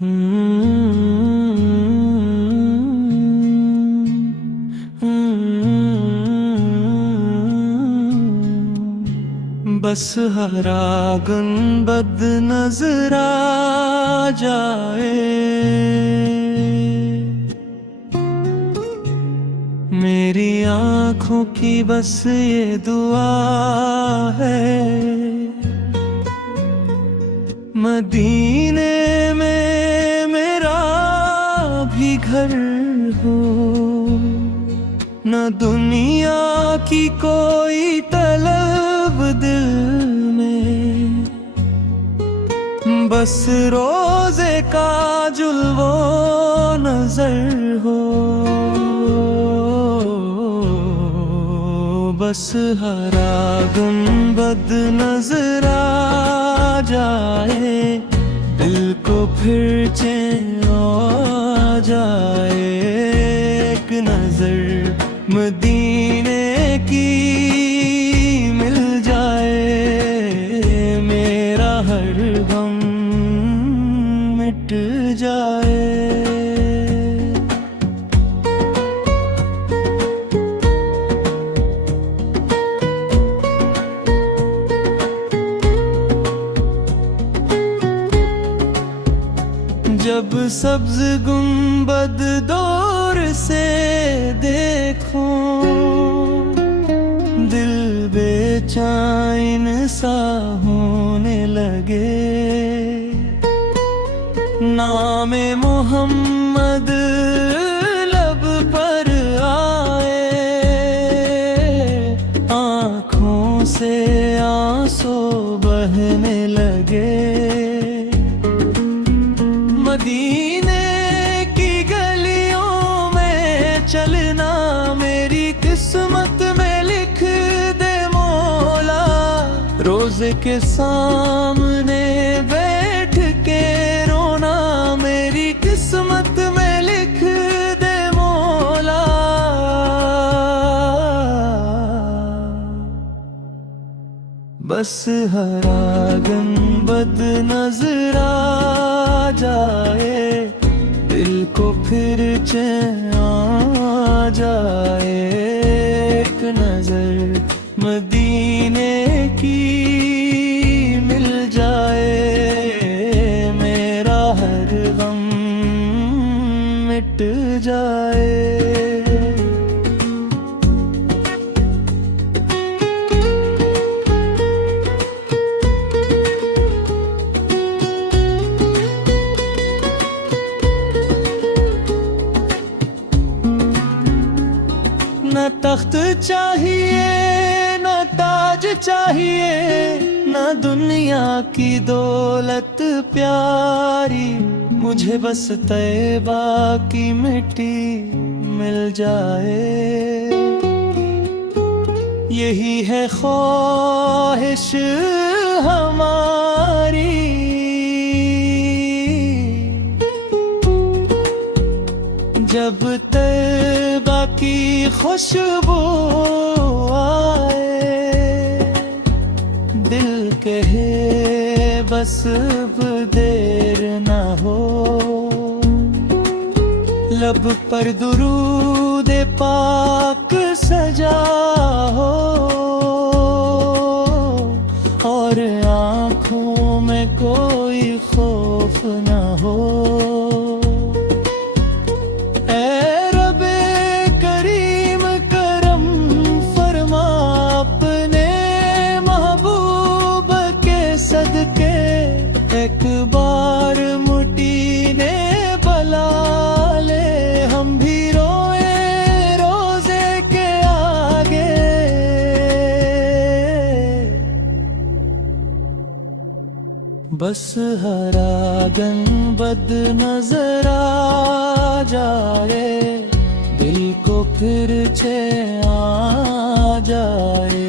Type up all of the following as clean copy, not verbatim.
बस हरा गुंबद नजर आ जाए, मेरी आँखों की बस ये दुआ है। मदीने में मेरा भी घर हो, न दुनिया की कोई तलब दिल में, बस रोज़े का जुल्वो नजर हो। बस हरा गुंबद नजर आ जाए, दिल को फिर चैन आ जाए। एक नजर मदीने की मिल जाए, मेरा हर गम मिट जाए। जब सब्ज गुंबद दौर से देखूं, दिल बेचैन सा होने लगे। नामे मोहम्मद लब पर आए, आँखों से आंसू बहने लगे। मदीने की गलियों में चलना मेरी किस्मत में लिख दे मौला। रोज़े के सामने बैठ के रोना मेरी किस्मत में लिख दे मौला। बस हरा गुंबद नजर आ जाए, दिल को फिर चैन आ जाए। एक नजर मदीने की मिल जाए, मेरा हर गम मिट जाए। न तख्त चाहिए न ताज चाहिए, न दुनिया की दौलत प्यारी। मुझे बस तैबा की मिट्टी मिल जाए, यही है ख्वाहिश हमारी। जब तैबा की खुशबू आए, दिल कहे बस अब देर ना हो। लब पर दुरूद पाक सजा हो, और आँखों में कोई खौफ ना हो। एक बार मुटीने बला ले, हम भी रोए रोज़े के आगे। बस हरा गुंबद नजर आ जाए, दिल को फिर चैन आ जाए।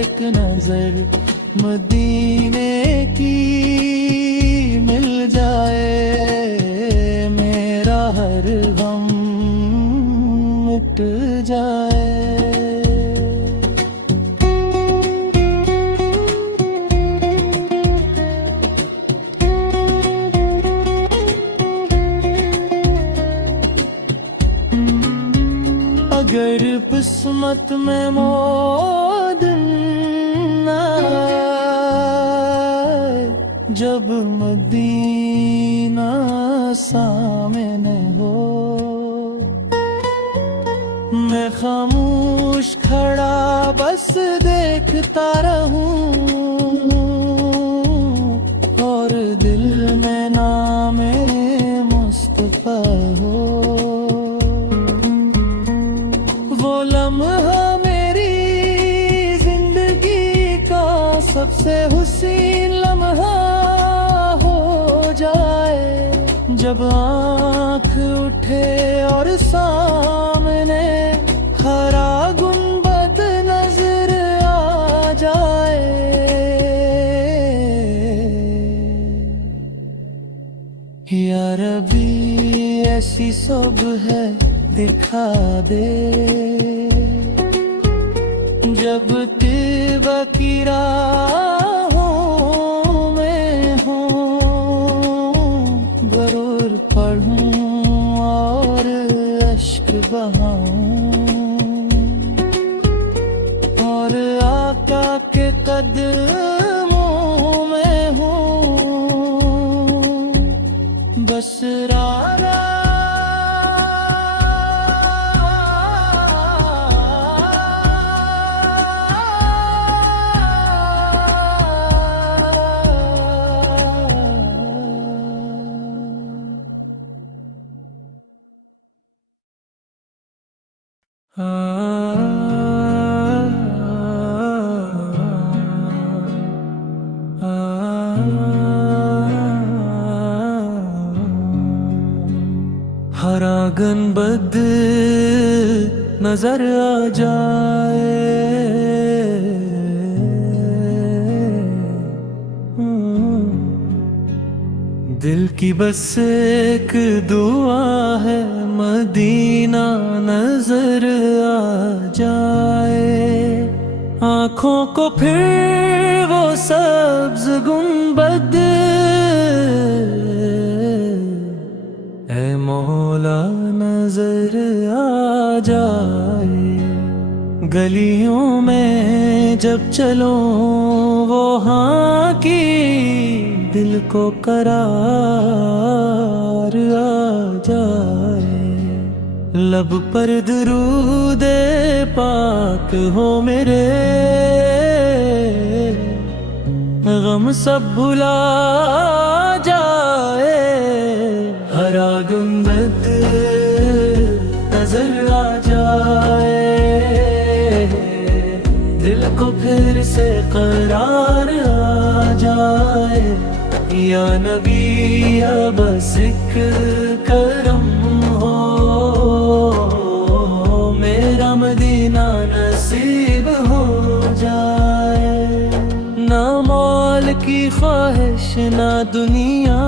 एक नजर मदीने की मिल जाए, मेरा हर गम मिट जाए। अगर किस्मत में मौत न आए, जब मदीना सामने हो, मैं खामोश खड़ा बस देखता रहूं, और दिल में नाम मुस्तफा हो। वो लम्हा मेरी जिंदगी का सबसे हुसीन लम्हा हो जाए, जब आँख उठे और सामने हरा गुंबद नजर आ जाए। या रबी ऐसी सुबह है दिखा दे, जब तिबा की राहों में हूँ, जरूर पढ़ूं और अश्क बहाऊं, और आका के कदमों में हूँ, बस रारा हरा गुंबद नजर आ जाए, दिल की बस एक दुआ है मदीना नजर आ जाए। आँखों को फिर वो सब्ज गुंबद ऐ मौला नजर आ जाए। गलियों में जब चलो वो हाँ की दिल को करार आ जाए। लब पर दुरूदे पाक हो मेरे, गम सब भुला जाए। हरा गुंबद नजर आ जाए, दिल को फिर से करार आ जाए। या नबी या बस एक करम हो, मेरा मदीना नसीब हो जाए। ना मौल की ख्वाहिश ना दुनिया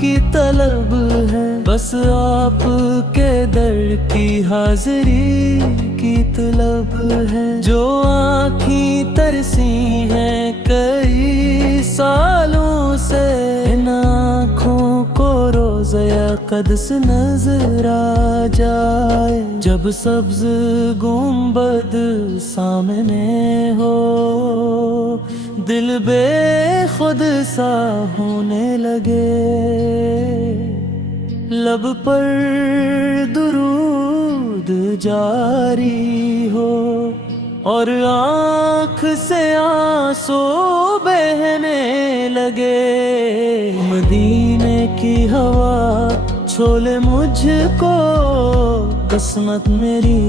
की तलब है, बस आपके दर की हाजिरी की तलब है। जो आँखें तरसी हैं कई सालों से, इन आँखों को रोज़या कदस नजर आ जाए। जब सब्ज गुंबद सामने हो, दिल बेखुद सा होने लगे। लब पर दुरूद जारी हो और आँख से आंसू बहने लगे। मदीने की हवा छोले मुझको, किस्मत मेरी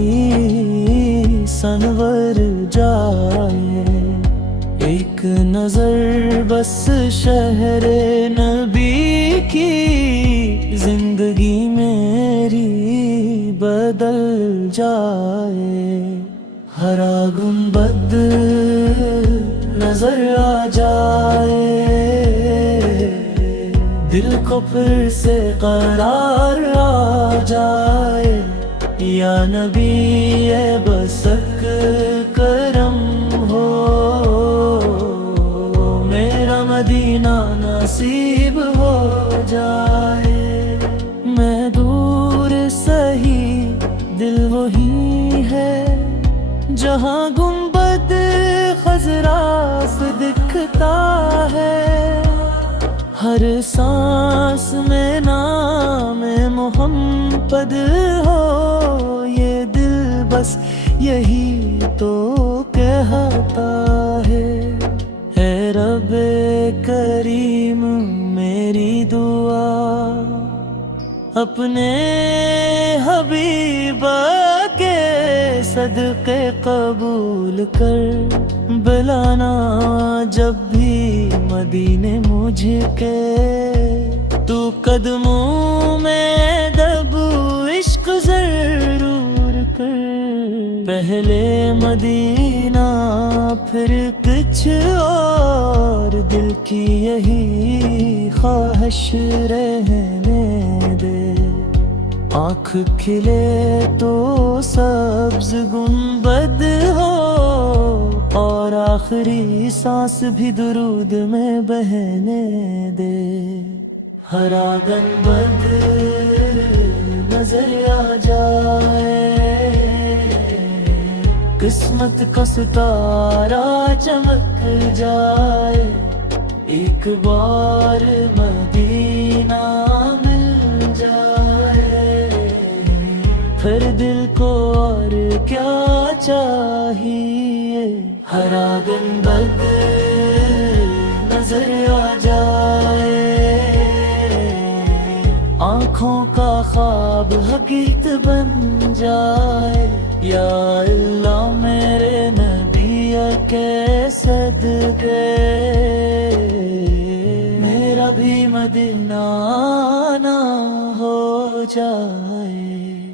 सनवर जाए। एक नजर बस शहरे नबी की, जिंदगी मेरी बदल जाए। हरा गुंबद नजर आ जाए, दिल को फिर से करार आ जाए। या नबी ये बस एक करम हो, मेरा मदीना नसीब हो जाए। मैं दूर सही दिल वही जहाँ गुंबद खजरास दिखता है, हर सांस में नाम मोहम्मद हो, ये दिल बस यही तो कहता है। है रब्बे करीम मेरी दुआ, अपने हबीबा के सदके कबूल कर, बुलाना जब भी मदीने मुझके, तू कदमों में दबू इश्क जरूर कर। पहले मदीना फिर कुछ और, दिल की यही ख्वाहिश रहने दे। आँख खिले तो सब्ज गुंबद हो, और आखिरी सांस भी दुरूद में बहने दे। हरा गुंबद नजर आ जाए, किस्मत का सितारा चमक जाए, एक बार मदीना मिल जाए, फिर दिल को और क्या चाहिए। हरा गुंबद नजर आ जाए, आँखों का ख्वाब हकीकत बन जाए। या अल्लाह मेरे नबी के सदके, मेरा भी मदीना ना हो जाए।